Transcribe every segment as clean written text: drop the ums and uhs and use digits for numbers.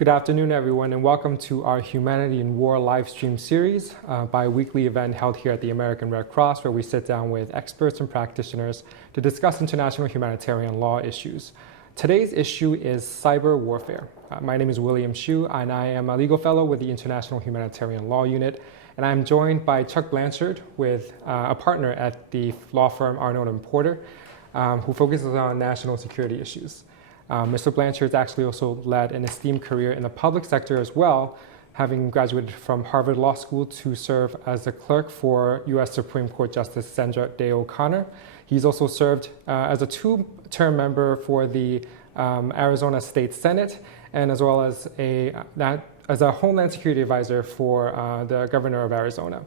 Good afternoon, everyone, and welcome to our Humanity in War live stream series, bi-weekly event held here at the American Red Cross, where we sit down with experts and practitioners to discuss international humanitarian law issues. Today's issue is cyber warfare. My name is William Hsu, and I am a legal fellow with the International Humanitarian Law Unit, and I'm joined by Chuck Blanchard, with a partner at the law firm Arnold and Porter, who focuses on national security issues. Mr. Blanchard actually also led an esteemed career in the public sector as well, having graduated from Harvard Law School to serve as a clerk for U.S. Supreme Court Justice Sandra Day O'Connor. He's also served as a two-term member for the Arizona State Senate, and as well as a Homeland Security Advisor for the governor of Arizona.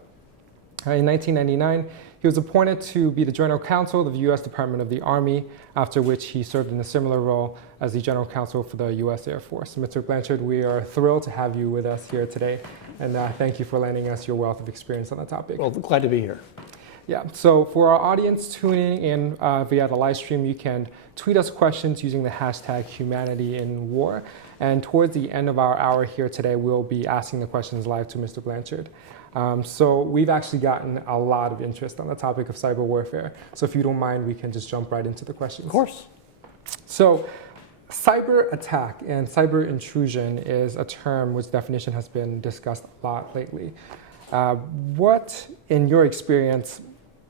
In 1999, he was appointed to be the General Counsel of the U.S. Department of the Army, after which he served in a similar role as the General Counsel for the U.S. Air Force. Mr. Blanchard, we are thrilled to have you with us here today, and thank you for lending us your wealth of experience on the topic. Well, glad to be here. Yeah, so for our audience tuning in via the live stream, you can tweet us questions using the hashtag #HumanityInWar, and towards the end of our hour here today, we'll be asking the questions live to Mr. Blanchard. So we've actually gotten a lot of interest on the topic of cyber warfare. So if you don't mind, we can just jump right into the questions. Of course. So cyber attack and cyber intrusion is a term which definition has been discussed a lot lately. What, in your experience,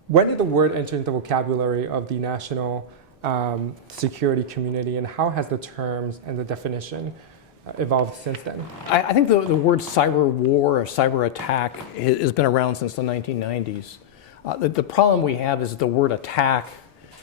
when did the word enter into the vocabulary of the national security community, and how has the terms and the definition evolved since then? I think the word cyber war or cyber attack has been around since the 1990s. The problem we have is that the word attack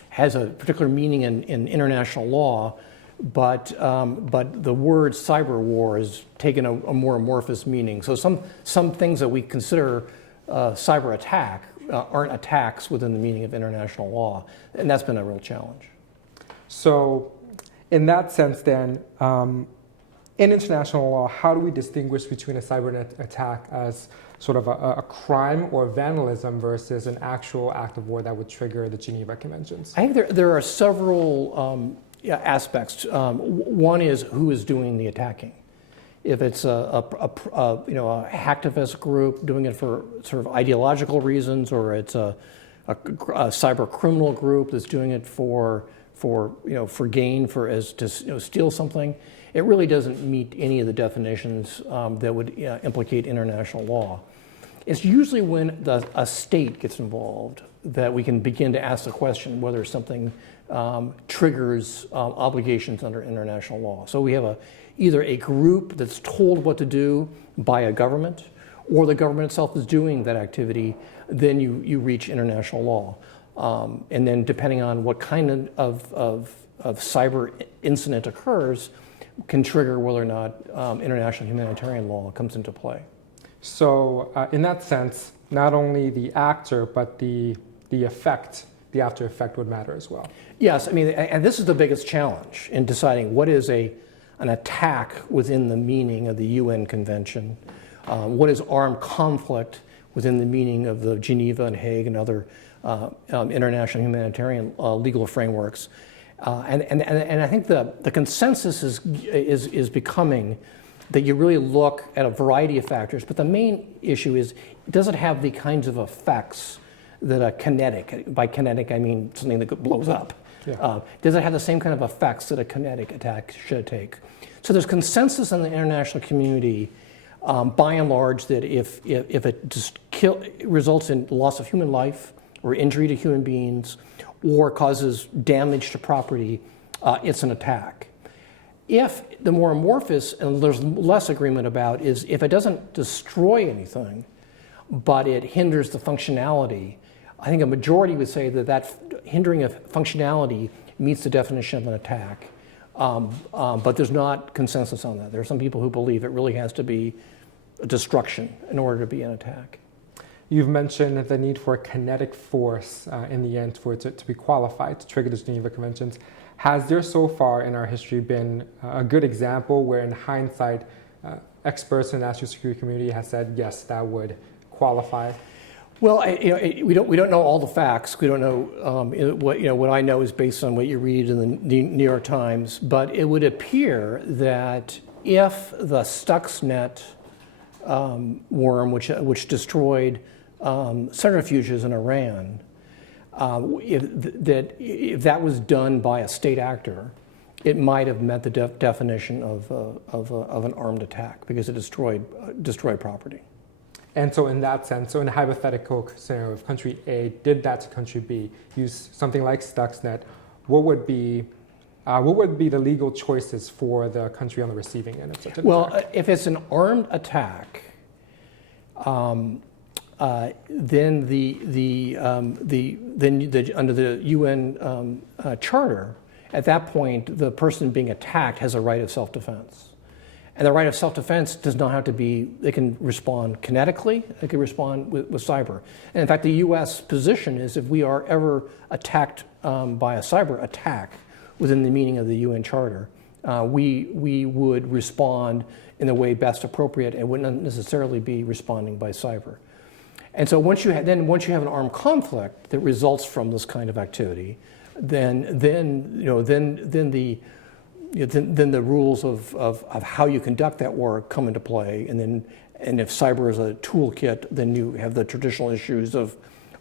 has a particular meaning in international law, but the word cyber war has taken a more amorphous meaning. So some things that we consider cyber attack aren't attacks within the meaning of international law, and that's been a real challenge. So in that sense then, in international law, how do we distinguish between a cyber attack as sort of a crime or vandalism versus an actual act of war that would trigger the Geneva Conventions? I think there are several aspects. One is who is doing the attacking. If it's a hacktivist group doing it for sort of ideological reasons, or it's a cyber criminal group that's doing it for gain, to steal something, it really doesn't meet any of the definitions that would implicate international law. It's usually when a state gets involved that we can begin to ask the question whether something triggers obligations under international law. So we have either a group that's told what to do by a government, or the government itself is doing that activity, then you reach international law. And then depending on what kind of cyber incident occurs, can trigger whether or not international humanitarian law comes into play. So in that sense, not only the actor, but the effect, the after effect would matter as well. Yes, I mean, and this is the biggest challenge in deciding what is an attack within the meaning of the UN Convention, what is armed conflict within the meaning of the Geneva and Hague and other international humanitarian legal frameworks. And I think the consensus is becoming that you really look at a variety of factors, but the main issue is, does it have the kinds of effects that a kinetic, by kinetic I mean something that blows up, does it have the same kind of effects that a kinetic attack should take? So there's consensus in the international community, by and large, that if it just results in loss of human life or injury to human beings, or causes damage to property, it's an attack. If the more amorphous, and there's less agreement about, is if it doesn't destroy anything, but it hinders the functionality, I think a majority would say that hindering of functionality meets the definition of an attack. But there's not consensus on that. There are some people who believe it really has to be a destruction in order to be an attack. You've mentioned the need for a kinetic force in the end for it to be qualified to trigger the Geneva Conventions. Has there so far in our history been a good example where, in hindsight, experts in the national security community have said, yes, that would qualify? Well, we don't know all the facts. We don't know what I know is based on what you read in the New York Times. But it would appear that if the Stuxnet worm, which destroyed centrifuges in Iran, if that was done by a state actor, it might have met the definition of an armed attack because it destroyed property. And so in that sense, so in a hypothetical scenario, if country A did that to country B, use something like Stuxnet, what would be the legal choices for the country on the receiving end of such an attack? If it's an armed attack, then under the UN Charter, at that point, the person being attacked has a right of self-defense. And the right of self-defense does not have to be, they can respond kinetically, they can respond with cyber. And in fact, the US position is if we are ever attacked by a cyber attack within the meaning of the UN Charter, we would respond in the way best appropriate and wouldn't necessarily be responding by cyber. And so once you have an armed conflict that results from this kind of activity, then the rules of how you conduct that war come into play, and if cyber is a toolkit, then you have the traditional issues of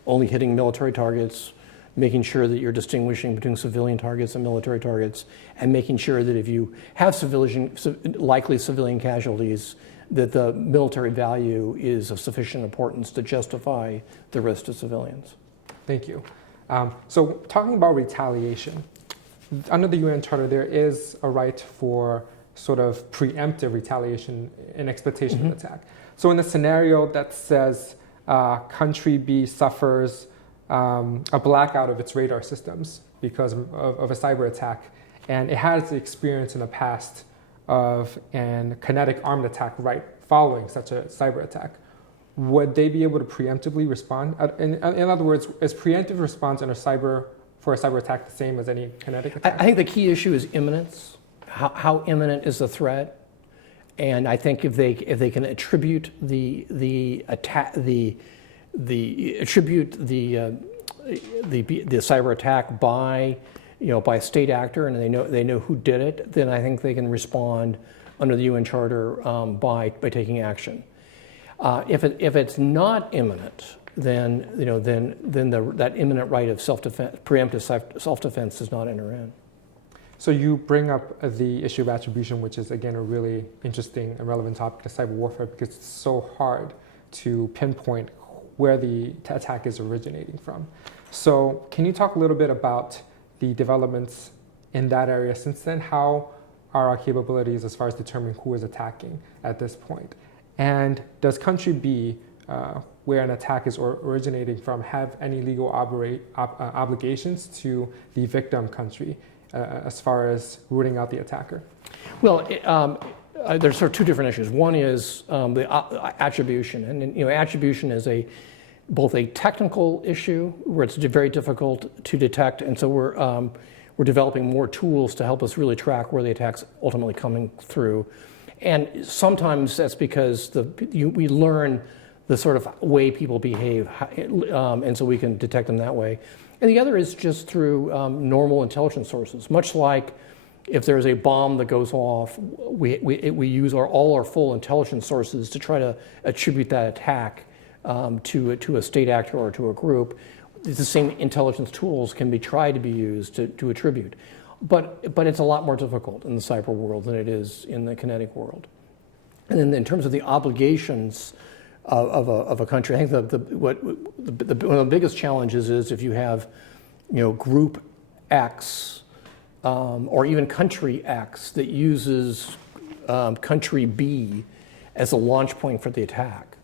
only hitting military targets, making sure that you're distinguishing between civilian targets and military targets, and making sure that if you have likely civilian casualties, that the military value is of sufficient importance to justify the risk to civilians. Thank you. So talking about retaliation, under the UN Charter, there is a right for sort of preemptive retaliation in expectation of attack. So in a scenario that says country B suffers a blackout of its radar systems because of a cyber attack, and it has the experience in the past of a kinetic armed attack right following such a cyber attack, would they be able to preemptively respond? In other words, is preemptive response for a cyber attack the same as any kinetic attack? I think the key issue is imminence. How imminent is the threat? And I think if they can attribute the cyber attack by a state actor, and they know who did it, then I think they can respond under the UN Charter by taking action. If it's not imminent, then that imminent right of self-defense, preemptive self-defense, does not enter in. So you bring up the issue of attribution, which is again a really interesting and relevant topic to cyber warfare because it's so hard to pinpoint where the attack is originating from. So can you talk a little bit about the developments in that area since then? How are our capabilities as far as determining who is attacking at this point? And does country B, where an attack is originating from, have any legal obligations to the victim country as far as rooting out the attacker? Well, there's sort of two different issues. One is the attribution, and attribution is both a technical issue where it's very difficult to detect, and so we're developing more tools to help us really track where the attack's ultimately coming through. And sometimes that's because we learn the sort of way people behave, and so we can detect them that way. And the other is just through normal intelligence sources. Much like if there's a bomb that goes off, we use all our full intelligence sources to try to attribute that attack to a state actor or to a group. The same intelligence tools can be tried to be used to attribute. But it's a lot more difficult in the cyber world than it is in the kinetic world. And then in terms of the obligations of a country, I think one of the biggest challenges is if you have group X or even country X that uses country B as a launch point for the attack.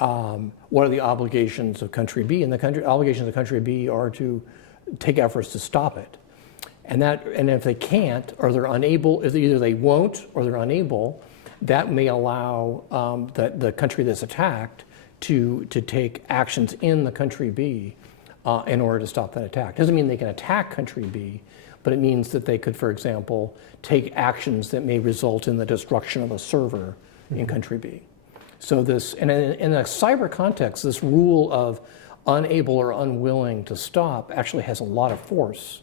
What are the obligations of country B? And the obligations of country B are to take efforts to stop it. And if they can't, or they're unable, if either they won't or they're unable, that may allow the country that's attacked to take actions in the country B in order to stop that attack. Doesn't mean they can attack country B, but it means that they could, for example, take actions that may result in the destruction of a server in country B. So in a cyber context, this rule of unable or unwilling to stop actually has a lot of force,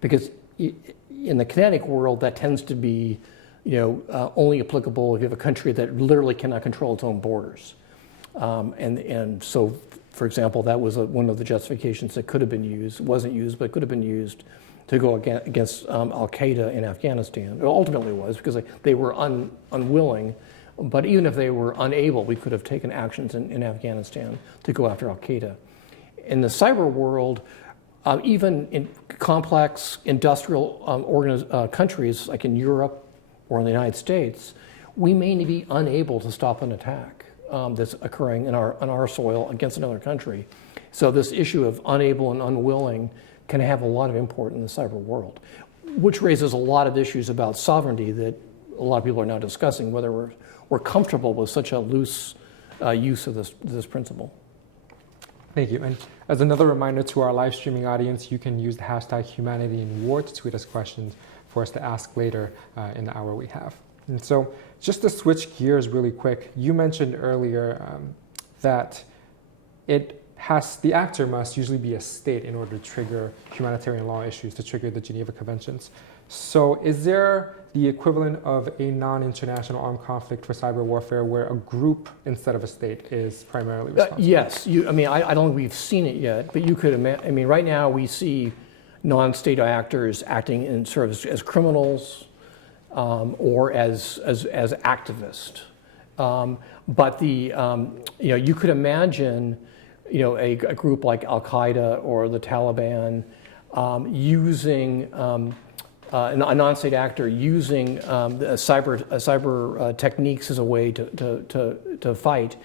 because in the kinetic world, that tends to be only applicable if you have a country that literally cannot control its own borders. And so, for example, that was one of the justifications that could have been used, wasn't used, but could have been used to go against Al-Qaeda in Afghanistan. It ultimately was because they were unwilling, but even if they were unable, we could have taken actions in Afghanistan to go after Al-Qaeda. In the cyber world, even in complex industrial countries like in Europe or in the United States, we may be unable to stop an attack that's occurring on our soil against another country. So this issue of unable and unwilling can have a lot of import in the cyber world, which raises a lot of issues about sovereignty that a lot of people are now discussing, whether we're comfortable with such a loose use of this principle. Thank you. And as another reminder to our live streaming audience, you can use the hashtag #HumanityInWar to tweet us questions for us to ask later in the hour we have. And so just to switch gears really quick, you mentioned earlier that the actor must usually be a state in order to trigger humanitarian law issues, to trigger the Geneva Conventions. So is there the equivalent of a non-international armed conflict for cyber warfare where a group instead of a state is primarily responsible? Yes. I don't think we've seen it yet, but you could imagine, right now we see non-state actors acting in sort of as criminals or as activists. But you could imagine a group like Al-Qaeda or the Taliban using a non-state actor using cyber techniques as a way to fight,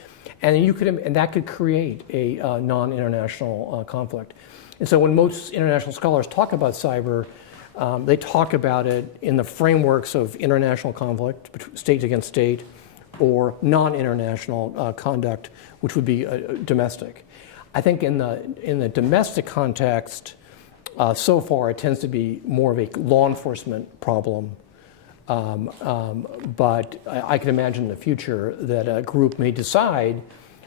and that could create a non-international conflict. And so when most international scholars talk about cyber, they talk about it in the frameworks of international conflict, state against state, or non-international conduct, which would be domestic. I think in the domestic context, so far it tends to be more of a law enforcement problem, but I can imagine in the future that a group may decide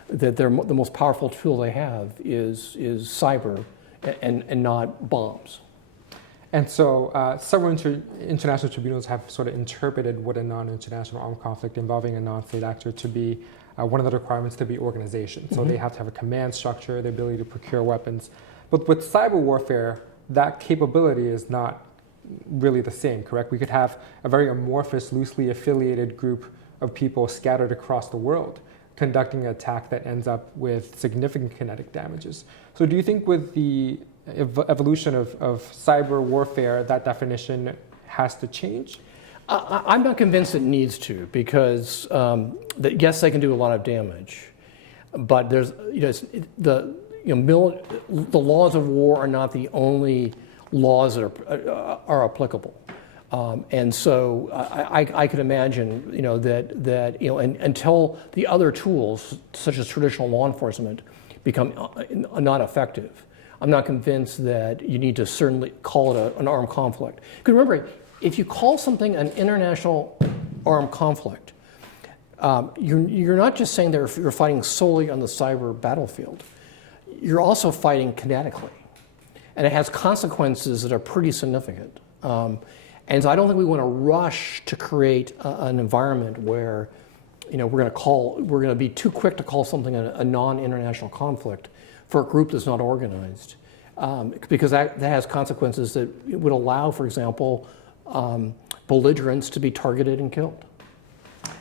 that the most powerful tool they have is cyber and not bombs. And so several international tribunals have sort of interpreted what a non-international armed conflict involving a non-state actor to be one of the requirements to be organization. So they have to have a command structure, the ability to procure weapons. But with cyber warfare, that capability is not really the same, correct? We could have a very amorphous, loosely affiliated group of people scattered across the world conducting an attack that ends up with significant kinetic damages. So do you think with the evolution of cyber warfare, that definition has to change? I'm not convinced it needs to, because yes, they can do a lot of damage, but there's the laws of war are not the only laws that are applicable, and so I could imagine that until the other tools such as traditional law enforcement become not effective, I'm not convinced that you need to certainly call it an armed conflict. Because remember, if you call something an international armed conflict, you're not just saying that you're fighting solely on the cyber battlefield. You're also fighting kinetically, and it has consequences that are pretty significant. And so I don't think we want to rush to create an environment where we're going to be too quick to call something a non-international conflict for a group that's not organized, because that has consequences that would allow, for example, belligerents to be targeted and killed.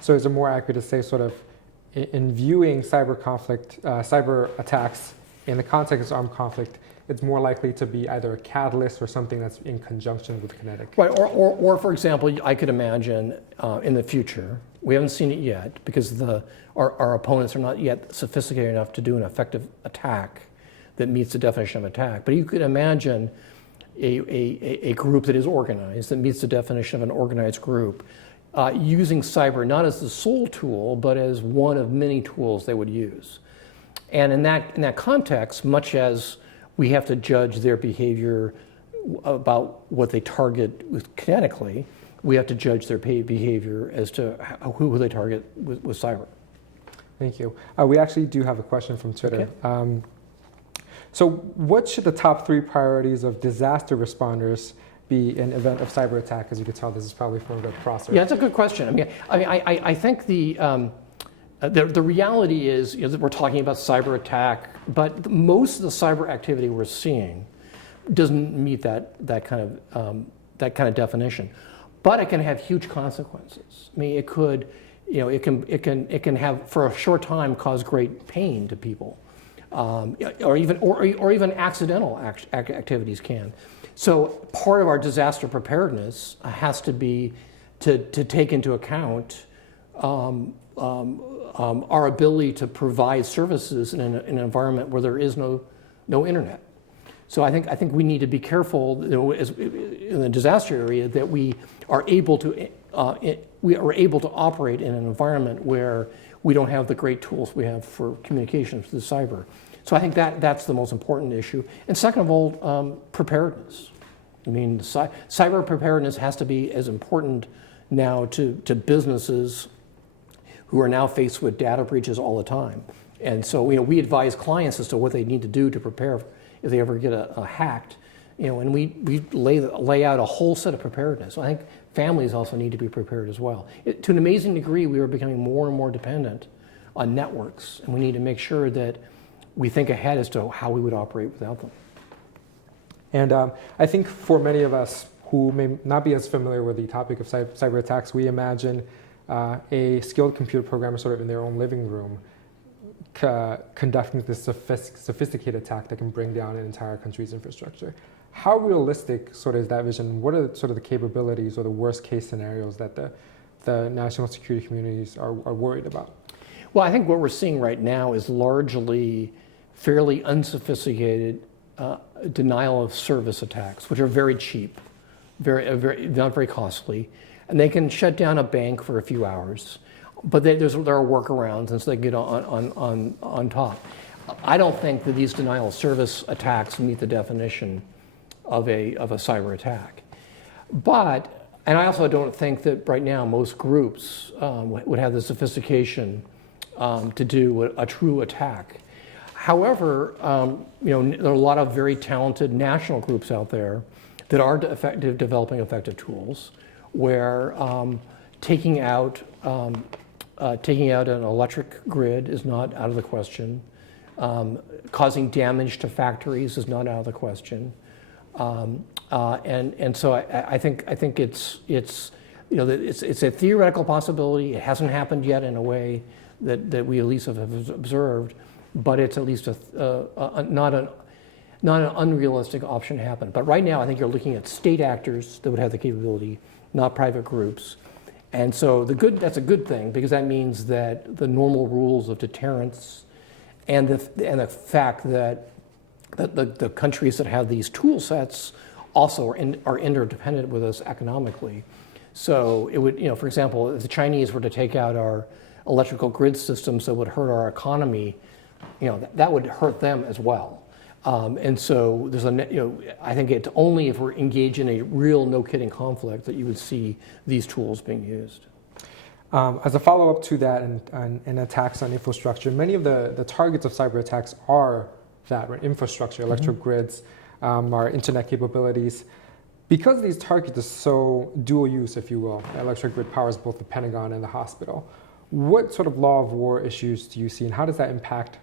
So is it more accurate to say, sort of, in viewing cyber attacks in the context of armed conflict, it's more likely to be either a catalyst or something that's in conjunction with kinetic? Right, or for example, I could imagine in the future, we haven't seen it yet because our opponents are not yet sophisticated enough to do an effective attack that meets the definition of attack. But you could imagine a group that is organized, that meets the definition of an organized group, using cyber not as the sole tool, but as one of many tools they would use. And in that context, much as we have to judge their behavior about what they target kinetically, we have to judge their behavior as to who they target with cyber. Thank you. We actually do have a question from Twitter. Okay. So what should the top 3 priorities of disaster responders be an event of cyber attack? As you can tell, this is probably from Red Cross. Yeah, that's a good question. I think the reality is, that we're talking about cyber attack, but most of the cyber activity we're seeing doesn't meet that kind of definition. But it can have huge consequences. It could, it can have for a short time cause great pain to people, or even accidental activities can. So part of our disaster preparedness has to be to take into account our ability to provide services in an environment where there is no internet. So I think we need to be careful, in the disaster area, that we are able to operate in an environment where we don't have the great tools we have for communications through cyber. So I think that's the most important issue. And second of all, preparedness. Cyber preparedness has to be as important now to businesses who are now faced with data breaches all the time. And so we advise clients as to what they need to do to prepare if they ever get hacked, and we lay out a whole set of preparedness. So I think families also need to be prepared as well. To an amazing degree, we are becoming more and more dependent on networks, and we need to make sure that we think ahead as to how we would operate without them. And I think for many of us who may not be as familiar with the topic of cyber attacks, we imagine a skilled computer programmer sort of in their own living room conducting this sophisticated attack that can bring down an entire country's infrastructure. How realistic sort of is that vision? What are sort of the capabilities or the worst case scenarios that the national security communities are worried about? Well, I think what we're seeing right now is largely fairly unsophisticated denial of service attacks, which are very cheap, not very costly, and they can shut down a bank for a few hours. But there are workarounds, and so they get on top. I don't think that these denial of service attacks meet the definition of a cyber attack. And I also don't think that right now most groups would have the sophistication to do a true attack. However, there are a lot of very talented national groups out there that are developing effective tools where taking out an electric grid is not out of the question. Causing damage to factories is not out of the question. And so I think it's a theoretical possibility. It hasn't happened yet in a way that we at least have observed, but it's at least not an unrealistic option to happen. But right now, I think you're looking at state actors that would have the capability, not private groups. And so that's a good thing, because that means that the normal rules of deterrence and the fact that the countries that have these tool sets also are interdependent with us economically. So it would, for example, if the Chinese were to take out our electrical grid systems that would hurt our economy, that would hurt them as well. And so there's I think it's only if we're engaged in a real no-kidding conflict that you would see these tools being used. As a follow-up to that and attacks on infrastructure, many of the targets of cyber attacks are that, right? Infrastructure, electric grids, our internet capabilities. Because these targets are so dual use, if you will, electric grid powers both the Pentagon and the hospital, what sort of law of war issues do you see, and how does that impact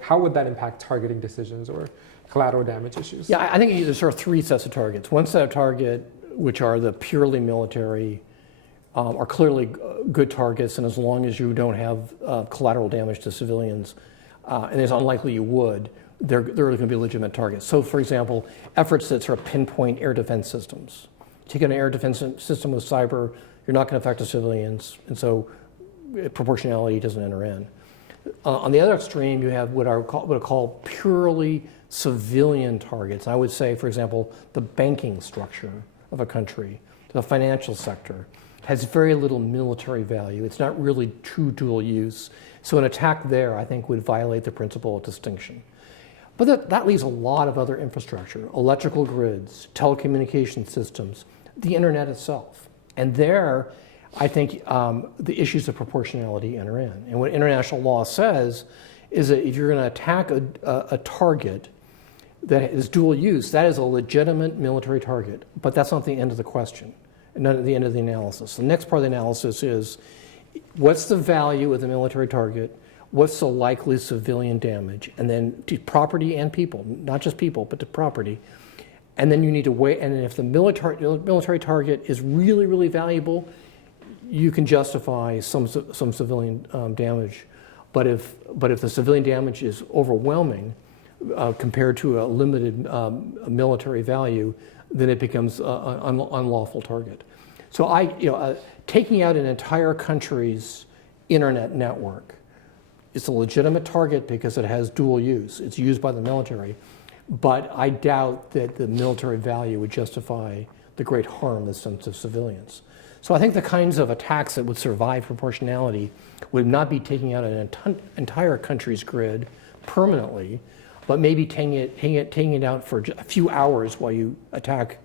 how would that impact targeting decisions or collateral damage issues? Yeah, I think there's sort of three sets of targets. One set of target, which are the purely military, are clearly good targets, and as long as you don't have collateral damage to civilians, and it's unlikely you would, they're going to be legitimate targets. So, for example, efforts that sort of pinpoint air defense systems. Take an air defense system with cyber, you're not going to affect the civilians, and so proportionality doesn't enter in. On the other extreme, you have what I call purely civilian targets. I would say, for example, the banking structure of a country, the financial sector, has very little military value. It's not really true dual use. So an attack there, I think, would violate the principle of distinction. But that leaves a lot of other infrastructure, electrical grids, telecommunication systems, the internet itself. And there, I think the issues of proportionality enter in. And what international law says is that if you're going to attack a target, that is dual use, that is a legitimate military target, but that's not the end of the question, not the end of the analysis. The next part of the analysis is, what's the value of the military target? What's the likely civilian damage? And then to property and people, not just people, but to property. And then you need to weigh, and if the military target is really, really valuable, you can justify some civilian damage. But if the civilian damage is overwhelming compared to a limited military value, then it becomes an unlawful target. So taking out an entire country's internet network, it's a legitimate target because it has dual use. It's used by the military, but I doubt that the military value would justify the great harm that's done to civilians. So I think the kinds of attacks that would survive proportionality would not be taking out an entire country's grid permanently, but maybe taking it out for a few hours while you attack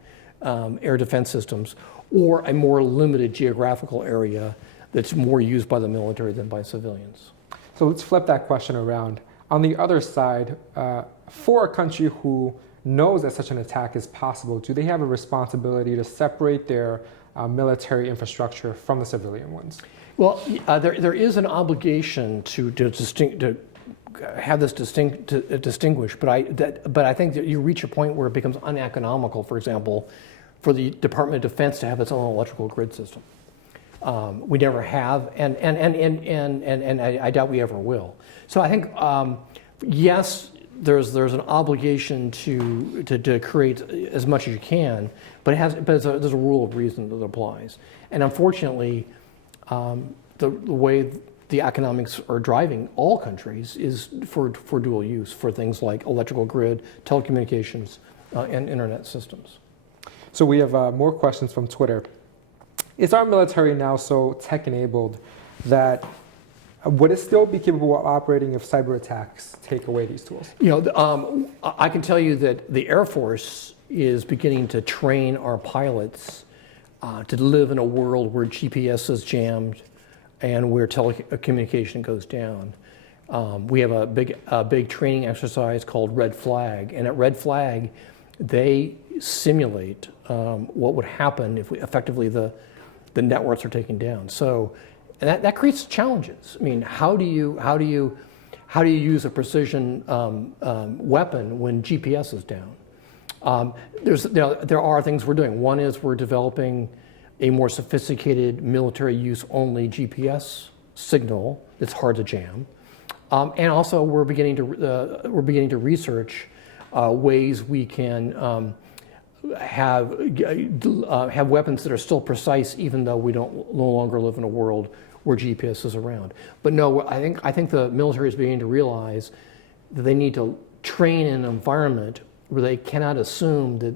air defense systems, or a more limited geographical area that's more used by the military than by civilians. So let's flip that question around. On the other side, for a country who knows that such an attack is possible, do they have a responsibility to separate their military infrastructure from the civilian ones? Well, there is an obligation to have this distinguished, but I think that you reach a point where it becomes uneconomical, for example, for the Department of Defense to have its own electrical grid system. We never have, and I doubt we ever will. So I think, yes, there's an obligation to create as much as you can, but there's a rule of reason that applies. And unfortunately, the way the economics are driving all countries is for dual use, for things like electrical grid, telecommunications, and internet systems. So we have more questions from Twitter. Is our military now so tech-enabled that would it still be capable of operating if cyber attacks take away these tools? I can tell you that the Air Force is beginning to train our pilots to live in a world where GPS is jammed and where telecommunication goes down. We have a big training exercise called Red Flag, and at Red Flag, they simulate what would happen if effectively the networks are taken down. So, and that creates challenges. I mean, how do you use a precision weapon when GPS is down? There are things we're doing. One is we're developing a more sophisticated military use only GPS signal that's hard to jam, and also we're beginning to research ways we can have weapons that are still precise, even though we no longer live in a world where GPS is around. But no, I think the military is beginning to realize that they need to train in an environment where they cannot assume that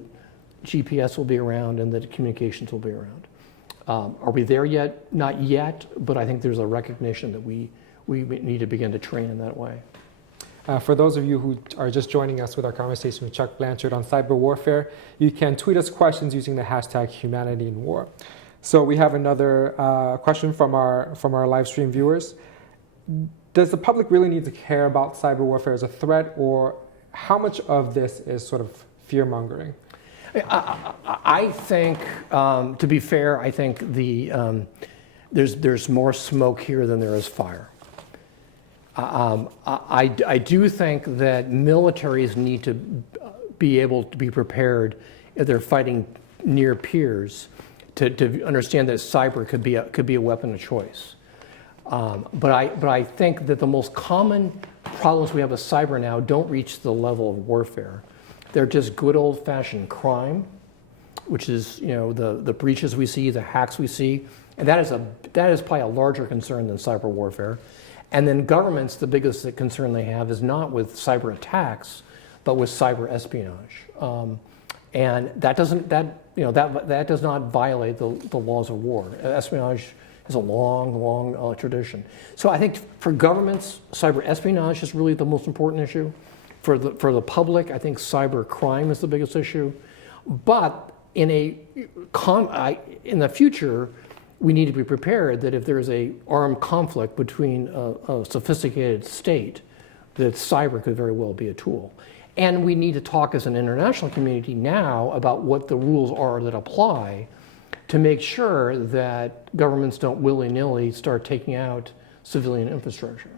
GPS will be around and that communications will be around. Are we there yet? Not yet, but I think there's a recognition that we need to begin to train in that way. For those of you who are just joining us with our conversation with Chuck Blanchard on cyber warfare, you can tweet us questions using the hashtag #HumanityInWar. So we have another question from our live stream viewers. Does the public really need to care about cyber warfare as a threat, or how much of this is sort of fear-mongering? I think, to be fair, I think there's more smoke here than there is fire. I do think that militaries need to be able to be prepared if they're fighting near peers to understand that cyber could be a weapon of choice. But I think that the most common problems we have with cyber now don't reach the level of warfare. They're just good old-fashioned crime, which is the breaches we see, the hacks we see, and that is probably a larger concern than cyber warfare. And then governments, the biggest concern they have is not with cyber attacks, but with cyber espionage. And that does not violate the laws of war. Espionage has a long tradition. So I think for governments, cyber espionage is really the most important issue. For the public, I think cyber crime is the biggest issue. But in the future, we need to be prepared that if there's a armed conflict between a sophisticated state, that cyber could very well be a tool. And we need to talk as an international community now about what the rules are that apply to make sure that governments don't willy-nilly start taking out civilian infrastructure.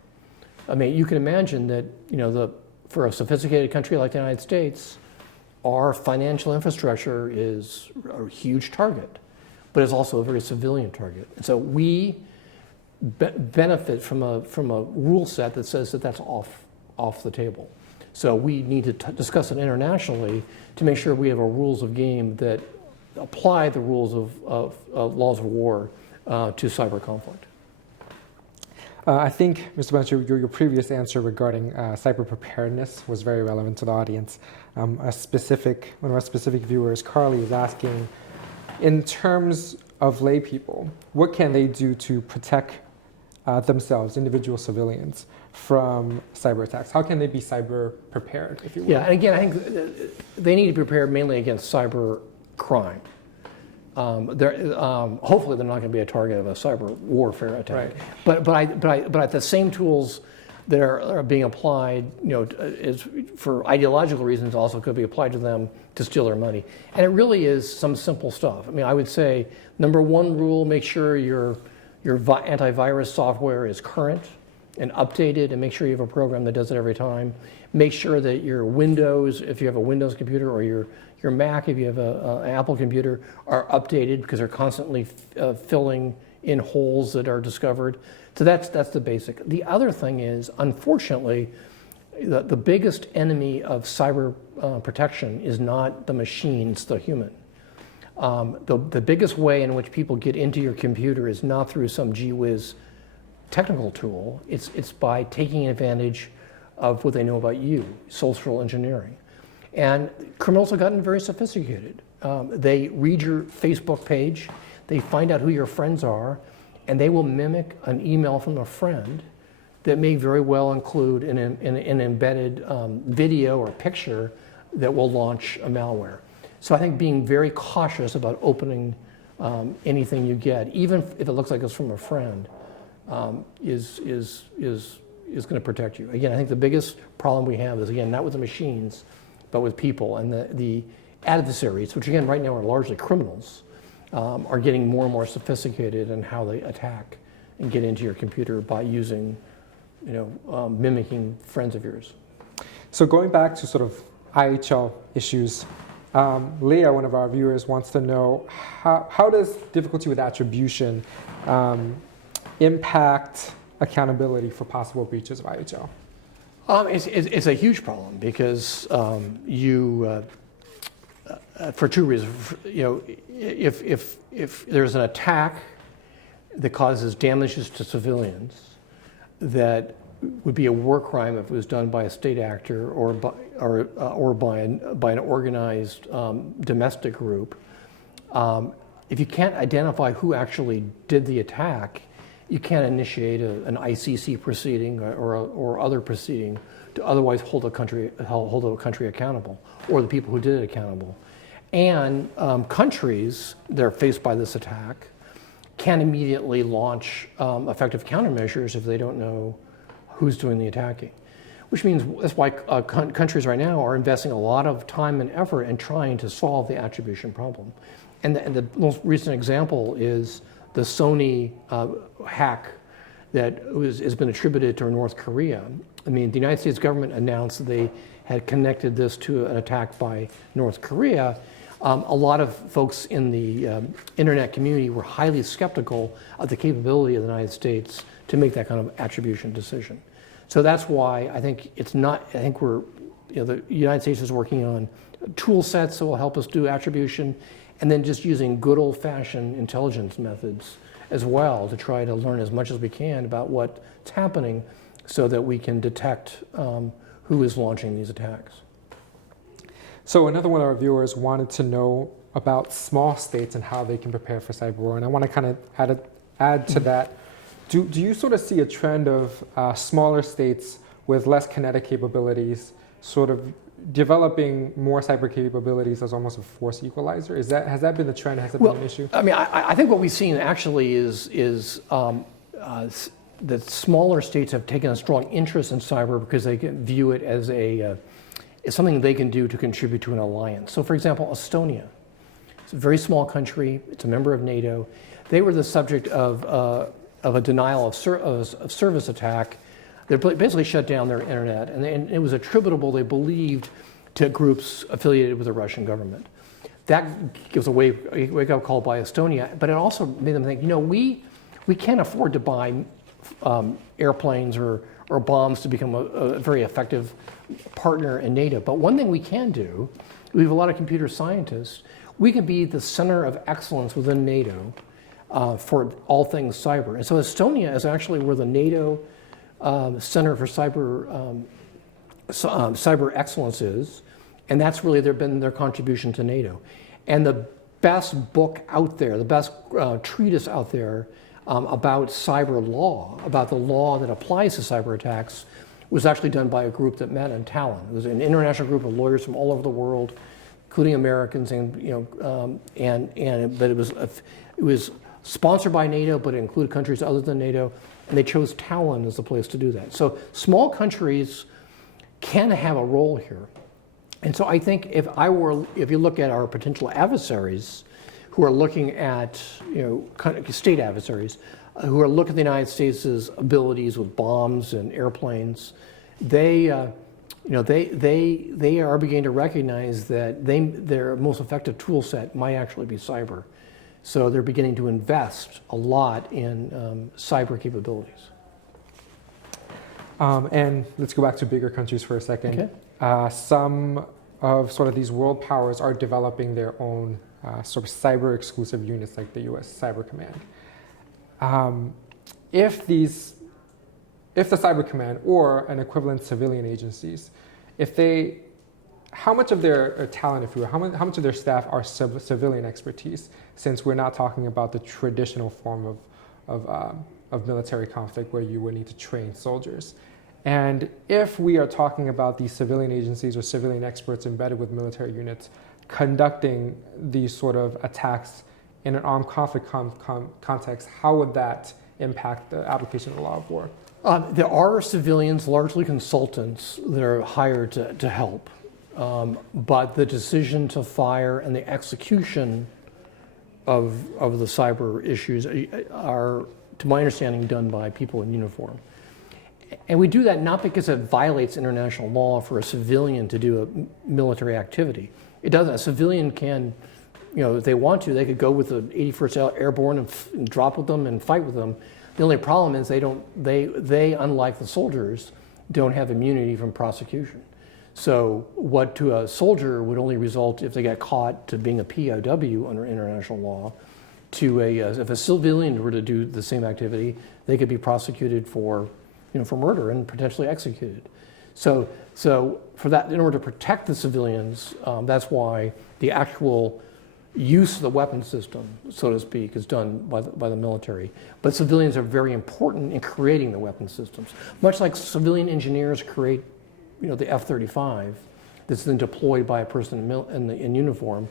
I mean, you can imagine that, for a sophisticated country like the United States, our financial infrastructure is a huge target, but it's also a very civilian target. And so we benefit from a rule set that says that that's off the table. So we need to discuss it internationally to make sure we have a rules of game that apply the rules of laws of war to cyber conflict. I think, Mr. Blanchard, your previous answer regarding cyber preparedness was very relevant to the audience. One of our specific viewers, Carly, is asking, in terms of lay people, what can they do to protect themselves, individual civilians, from cyber attacks? How can they be cyber prepared, if you will? Yeah, and again, I think they need to be prepared mainly against cyber crime. Hopefully they're not going to be a target of a cyber warfare attack. Right. But the same tools that are being applied, is for ideological reasons, also could be applied to them to steal their money. And it really is some simple stuff. I mean, I would say number one rule: make sure your antivirus software is current and updated, and make sure you have a program that does it every time. Make sure that your Windows, if you have a Windows computer, or your Mac, if you have an Apple computer, are updated, because they're constantly filling in holes that are discovered. So that's the basic. The other thing is, unfortunately, the biggest enemy of cyber protection is not the machine, it's the human. The biggest way in which people get into your computer is not through some gee whiz technical tool. It's by taking advantage of what they know about you, social engineering. And criminals have gotten very sophisticated. They read your Facebook page, they find out who your friends are, and they will mimic an email from a friend that may very well include an embedded video or picture that will launch a malware. So I think being very cautious about opening anything you get, even if it looks like it's from a friend, is going to protect you. Again, I think the biggest problem we have is, again, not with the machines, but with people. And the adversaries, which again right now are largely criminals, are getting more and more sophisticated in how they attack and get into your computer by using, mimicking friends of yours. So going back to sort of IHL issues, Leah, one of our viewers, wants to know how does difficulty with attribution impact accountability for possible breaches of IHL? It's a huge problem because for two reasons. If there's an attack that causes damages to civilians, that would be a war crime if it was done by a state actor or by an organized domestic group. If you can't identify who actually did the attack, you can't initiate an ICC proceeding or other proceeding to otherwise hold a country accountable, or the people who did it accountable. And countries that are faced by this attack can immediately launch effective countermeasures if they don't know who's doing the attacking. Which means that's why countries right now are investing a lot of time and effort in trying to solve the attribution problem. And the most recent example is the Sony hack that has been attributed to North Korea. I mean, the United States government announced that they had connected this to an attack by North Korea. A lot of folks in the internet community were highly skeptical of the capability of the United States to make that kind of attribution decision. So that's why I think the United States is working on tool sets that will help us do attribution, and then just using good old-fashioned intelligence methods as well to try to learn as much as we can about what's happening so that we can detect who is launching these attacks. So another one of our viewers wanted to know about small states and how they can prepare for cyber war, and I want to kind of add to that. Do you sort of see a trend of smaller states with less kinetic capabilities sort of developing more cyber capabilities as almost a force equalizer? Has that been the trend? Has that been an issue? I mean, I think what we've seen actually is that smaller states have taken a strong interest in cyber because they can view it as is something they can do to contribute to an alliance. So for example, Estonia, it's a very small country, it's a member of NATO. They were the subject of a denial of service attack. They basically shut down their internet, and it was attributable, they believed, to groups affiliated with the Russian government. That gives a wake-up call by Estonia, but it also made them think, we can't afford to buy airplanes or bombs to become a very effective partner in NATO. But one thing we can do, we have a lot of computer scientists, we can be the center of excellence within NATO for all things cyber. And so Estonia is actually where the NATO Center for Cyber Excellence is, and that's really been their contribution to NATO. And the best book out there, the best treatise out there about cyber law, about the law that applies to cyber attacks, was actually done by a group that met in Tallinn. It was an international group of lawyers from all over the world, including Americans, and but it was sponsored by NATO, but it included countries other than NATO, and they chose Tallinn as the place to do that. So small countries can have a role here. And so I think if you look at our potential adversaries who are looking at, state adversaries, who are looking at the United States' abilities with bombs and airplanes, they are beginning to recognize that their most effective tool set might actually be cyber. So they're beginning to invest a lot in cyber capabilities. And let's go back to bigger countries for a second. Okay. Some of sort of these world powers are developing their own sort of cyber exclusive units like the US Cyber Command. If the Cyber Command or an equivalent civilian agencies, how much of their talent, if you will, how much of their staff are civilian expertise, since we're not talking about the traditional form of military conflict where you would need to train soldiers? And if we are talking about these civilian agencies or civilian experts embedded with military units conducting these sort of attacks in an armed conflict context, how would that impact the application of the law of war? There are civilians, largely consultants, that are hired to help. But the decision to fire and the execution of the cyber issues are, to my understanding, done by people in uniform. And we do that not because it violates international law for a civilian to do a military activity. It doesn't. A civilian can, if they want to, they could go with the 81st Airborne and drop with them and fight with them. The only problem is they, unlike the soldiers, don't have immunity from prosecution. So what to a soldier would only result if they got caught to being a POW under international law, if a civilian were to do the same activity, they could be prosecuted for murder and potentially executed. So for that, in order to protect the civilians, that's why the actual use of the weapon system, so to speak, is done by the military. But civilians are very important in creating the weapon systems. Much like civilian engineers create, the F-35 that's then deployed by a person in uniform,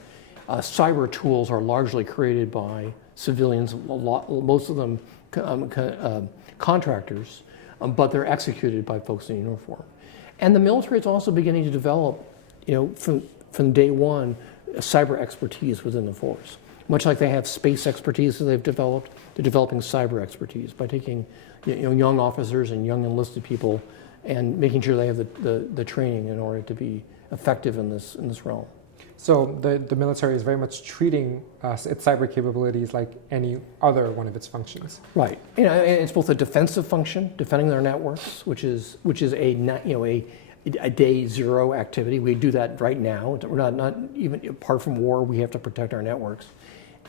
cyber tools are largely created by civilians, most of them contractors, but they're executed by folks in uniform. And the military is also beginning to develop, from day one, cyber expertise within the force. Much like they have space expertise that they've developed, they're developing cyber expertise by taking young officers and young enlisted people and making sure they have the training in order to be effective in this realm. So the military is very much treating its cyber capabilities like any other one of its functions. Right. It's both a defensive function, defending their networks, which is a day zero activity. We do that right now. We're not even apart from war. We have to protect our networks,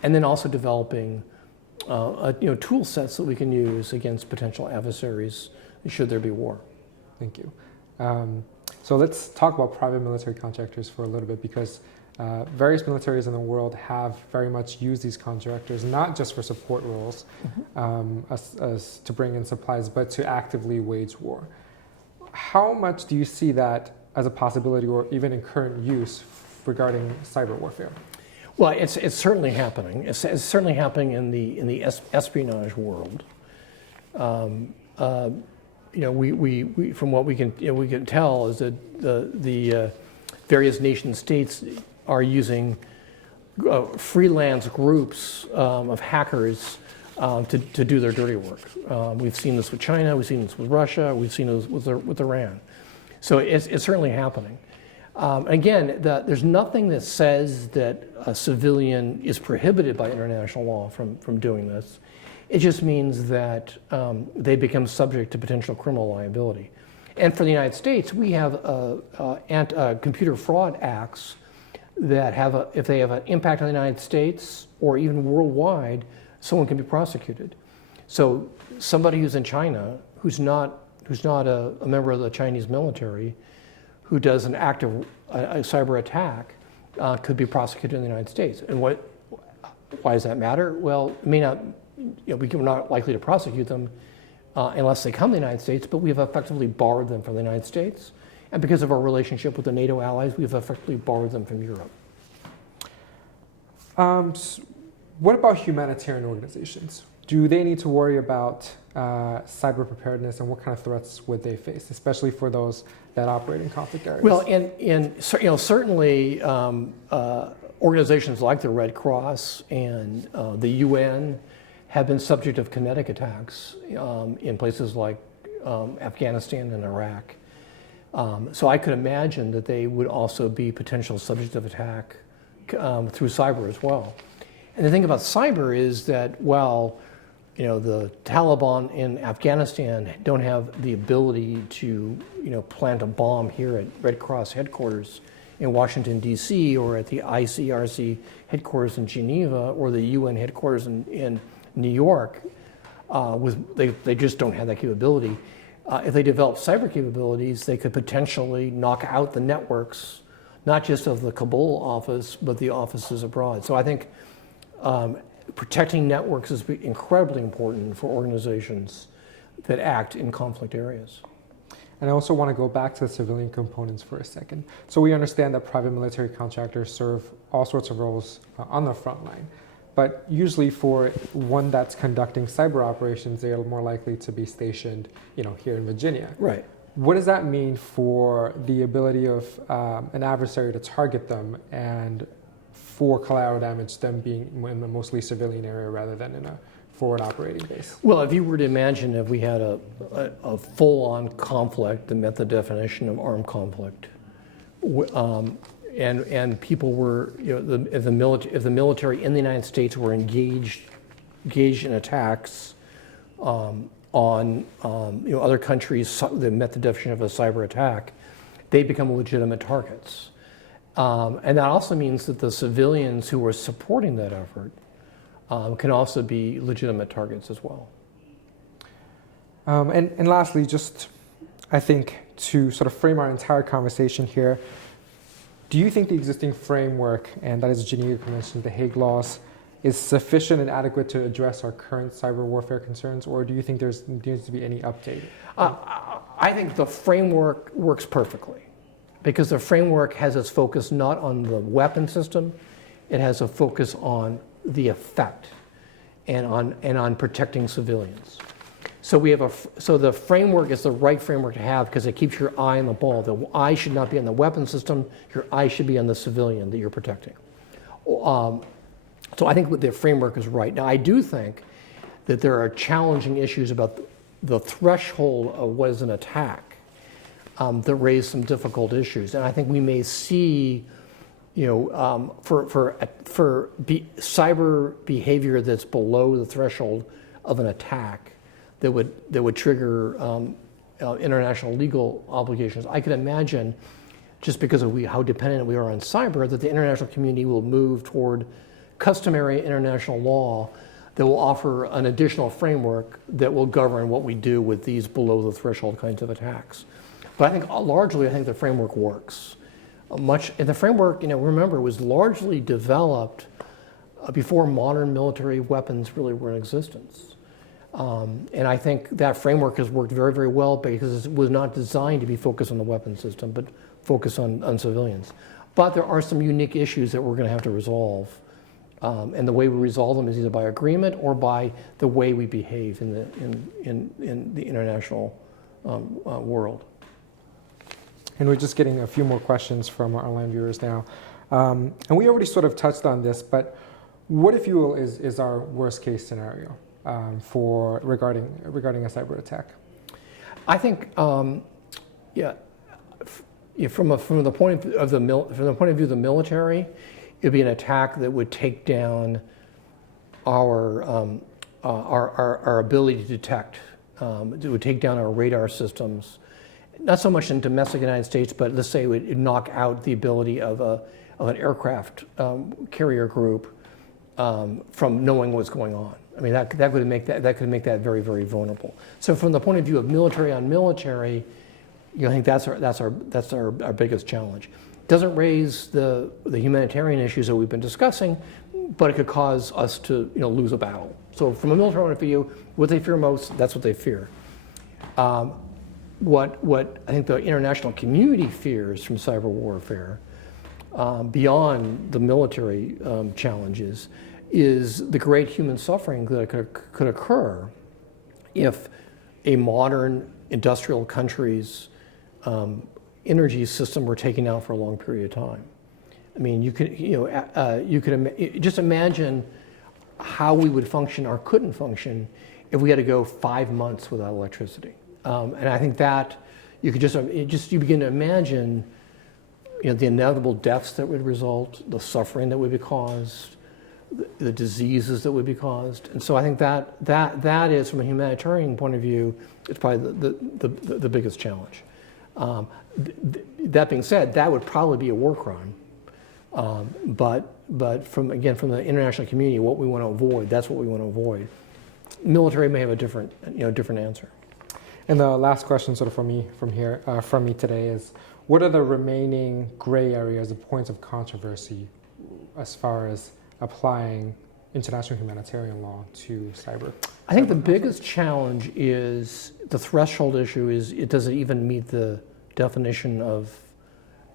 and then also developing tool sets that we can use against potential adversaries should there be war. Thank you. So let's talk about private military contractors for a little bit, because various militaries in the world have very much used these contractors, not just for support roles, as to bring in supplies, but to actively wage war. How much do you see that as a possibility, or even in current use, regarding cyber warfare? Well, it's certainly happening. It's certainly happening in the espionage world. We from what we can tell is that various nation states are using freelance groups of hackers to do their dirty work. We've seen this with China, we've seen this with Russia, we've seen this with Iran. So it's certainly happening. Again, there's nothing that says that a civilian is prohibited by international law from doing this. It just means that they become subject to potential criminal liability. And for the United States, we have computer fraud acts that have, if they have an impact on the United States or even worldwide, someone can be prosecuted. So somebody who's in China, who's not a member of the Chinese military, who does an act of a cyber attack, could be prosecuted in the United States. And why does that matter? Well, it may not, we're not likely to prosecute them unless they come to the United States, but we've effectively barred them from the United States. And because of our relationship with the NATO allies, we've effectively barred them from Europe. What about humanitarian organizations? Do they need to worry about cyber preparedness, and what kind of threats would they face, especially for those that operate in conflict areas? Well, certainly organizations like the Red Cross and the UN have been subject of kinetic attacks in places like Afghanistan and Iraq. So I could imagine that they would also be potential subject of attack through cyber as well. And the thing about cyber is that while the Taliban in Afghanistan don't have the ability to plant a bomb here at Red Cross headquarters in Washington, D.C., or at the ICRC headquarters in Geneva, or the UN headquarters in New York, they just don't have that capability. If they develop cyber capabilities, they could potentially knock out the networks, not just of the Kabul office, but the offices abroad. So I think protecting networks is incredibly important for organizations that act in conflict areas. And I also want to go back to the civilian components for a second. So we understand that private military contractors serve all sorts of roles on the front line. But usually for one that's conducting cyber operations, they are more likely to be stationed, here in Virginia. Right. What does that mean for the ability of an adversary to target them, and for collateral damage, them being in a mostly civilian area rather than in a forward operating base? Well, if you were to imagine if we had a full-on conflict that met the definition of armed conflict, and people were, if the military in the United States were engaged in attacks on other countries that met the definition of a cyber attack, they become legitimate targets. And that also means that the civilians who are supporting that effort can also be legitimate targets as well. And lastly, just I think to sort of frame our entire conversation here, do you think the existing framework, and that is Geneva Convention, the Hague Laws, is sufficient and adequate to address our current cyber warfare concerns, or do you think there needs to be any update? I think the framework works perfectly, because the framework has its focus not on the weapon system, it has a focus on the effect and on protecting civilians. So the framework is the right framework to have because it keeps your eye on the ball. The eye should not be on the weapon system, your eye should be on the civilian that you're protecting. So I think the framework is right. Now I do think that there are challenging issues about the threshold of what is an attack that raise some difficult issues. And I think we may see cyber behavior that's below the threshold of an attack that would trigger international legal obligations. I can imagine, just because of how dependent we are on cyber, that the international community will move toward customary international law that will offer an additional framework that will govern what we do with these below the threshold kinds of attacks. But I think largely, the framework works. And the framework, remember, was largely developed before modern military weapons really were in existence. And I think that framework has worked very, very well because it was not designed to be focused on the weapon system, but focused on civilians. But there are some unique issues that we're going to have to resolve. And the way we resolve them is either by agreement or by the way we behave in the international world. And we're just getting a few more questions from our online viewers now. And we already sort of touched on this, but what, if you will, is our worst case scenario for regarding a cyber attack? I think, from the point of view of the military, it'd be an attack that would take down our ability to detect. It would take down our radar systems, not so much in domestic United States, but let's say it would knock out the ability of an aircraft carrier group from knowing what's going on. I mean, that could make that very, very vulnerable. So from the point of view of military on military, I think that's our biggest challenge. Doesn't raise the humanitarian issues that we've been discussing, but it could cause us to lose a battle. So from a military point of view, what they fear most, that's what they fear. What I think the international community fears from cyber warfare, beyond the military challenges, is the great human suffering that could occur if a modern industrial country's energy system were taken out for a long period of time. I mean, you could just imagine how we would function or couldn't function if we had to go 5 months without electricity. And I think that you could you begin to imagine the inevitable deaths that would result, the suffering that would be caused, the diseases that would be caused. And so I think that is, from a humanitarian point of view, it's probably the biggest challenge. That being said, that would probably be a war crime. But from the international community, what we want to avoid, that's what we want to avoid. Military may have a different answer. And the last question sort of from me today is, what are the remaining gray areas, the points of controversy as far as applying international humanitarian law to cyber? I think the biggest challenge is the threshold issue is, does it even meet the definition of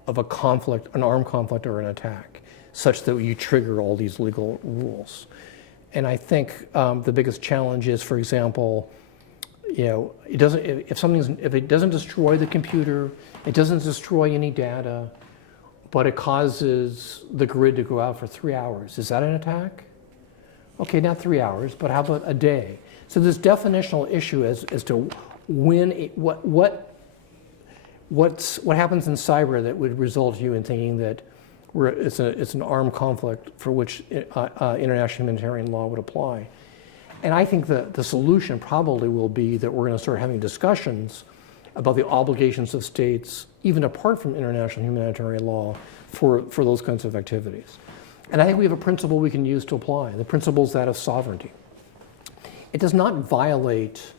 a conflict, an armed conflict or an attack, such that you trigger all these legal rules? And I think the biggest challenge is, for example, it doesn't, if it doesn't destroy the computer, it doesn't destroy any data, but it causes the grid to go out for 3 hours. Is that an attack? Okay, not 3 hours, but how about a day? So this definitional issue as to what happens in cyber that would result you in thinking that it's an armed conflict for which international humanitarian law would apply. And I think the solution probably will be that we're going to start having discussions about the obligations of states, even apart from international humanitarian law, for those kinds of activities. And I think we have a principle we can use to apply. The principle is that of sovereignty. It does not violate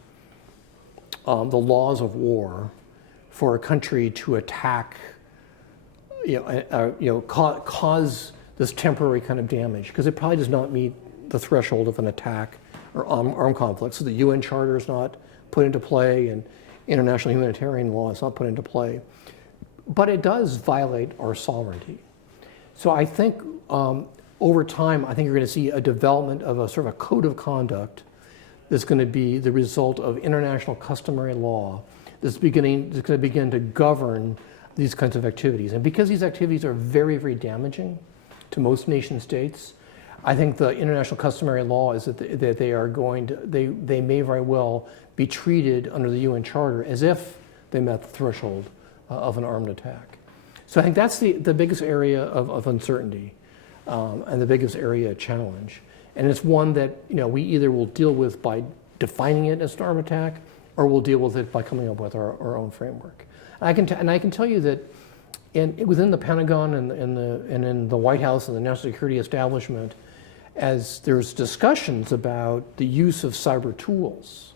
the laws of war for a country to attack, cause this temporary kind of damage, because it probably does not meet the threshold of an attack or armed conflict. So the UN Charter is not put into play, and international humanitarian law is not put into play. But it does violate our sovereignty. So I think over time, I think you're going to see a development of a sort of a code of conduct that's going to be the result of international customary law that's going to begin to govern these kinds of activities. And because these activities are very, very damaging to most nation states, I think the international customary law is that they may very well be treated under the UN Charter as if they met the threshold of an armed attack. So I think that's the biggest area of uncertainty and the biggest area of challenge. And it's one that we either will deal with by defining it as an armed attack, or we'll deal with it by coming up with our own framework. And I can tell you that within the Pentagon and in the White House and the national security establishment, as there's discussions about the use of cyber tools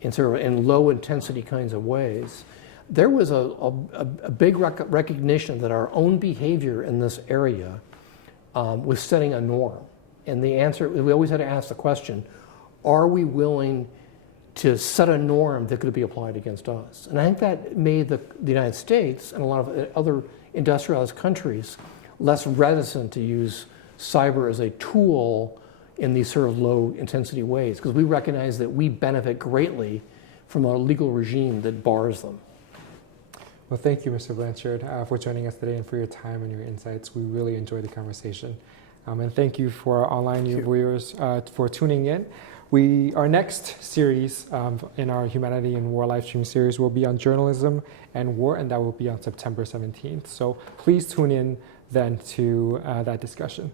in low intensity kinds of ways, there was a big recognition that our own behavior in this area was setting a norm. And the answer, we always had to ask the question, are we willing to set a norm that could be applied against us? And I think that made the United States and a lot of other industrialized countries less reticent to use cyber as a tool in these sort of low intensity ways, because we recognize that we benefit greatly from a legal regime that bars them. Well, thank you, Mr. Blanchard, for joining us today and for your time and your insights. We really enjoyed the conversation. And thank you for our online viewers for tuning in. Our next series in our Humanity and War live stream series will be on journalism and war, and that will be on September 17th. So please tune in then to that discussion.